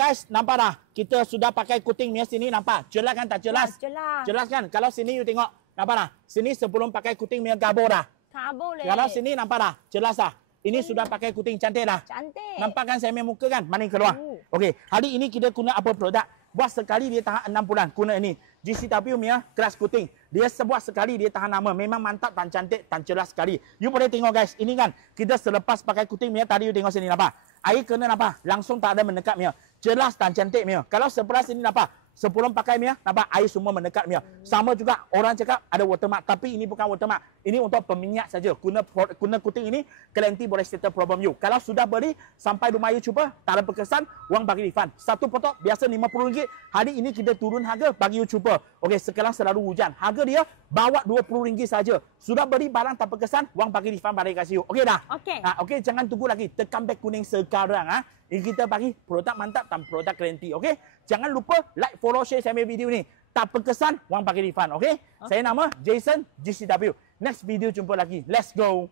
guys, nampak dah? Kita sudah pakai kuting punya sini, nampak? Jelas kan tak jelas? Jelas. Jelas kan? Kalau sini you tengok, nampak dah? Sini sebelum pakai kuting punya gabur dah. Kabur leh. Kalau sini nampak dah? Jelas dah? Ini sudah pakai kuting cantik dah. Cantik. Nampak kan saya punya muka kan? Mana yang keluar? Okey, hari ini kita guna apa produk? Buat sekali dia tahan 6 bulan. Guna ini. GCW punya keras kuting. Dia sebuat sekali dia tahan lama. Memang mantap dan cantik dan jelas sekali. You boleh tengok guys. Ini kan kita selepas pakai kuting punya. Tadi you tengok sini nampak? Air kena nampak? Langsung tak ada mendekat punya. Jelas dan cantik punya. Kalau sebelah sini nampak? Sebelum pakai punya, nampak air semua mendekat punya. Sama juga orang cakap ada watermark. Tapi ini bukan watermark. Ini untuk peminyak saja. Guna kuting ini, garanti boleh settle problem you. Kalau sudah beli, sampai rumah you cuba, tak ada berkesan, wang bagi refund. Satu potong biasa RM50. Hari ini kita turun harga bagi you cuba. Okey, sekarang selalu hujan. Harga dia bawa RM20 saja. Sudah beli barang tak berkesan, wang bagi refund balik kasih you. Okey dah? Okey. Okey, jangan tunggu lagi. Tekan back kuning sekarang. Ini kita bagi produk mantap dan produk garanti. Okey? Jangan lupa like, follow, share saya video ni. Tak berkesan, wang bagi refund. Okey? Saya nama Jason GCW. Next video jumpa lagi. Let's go.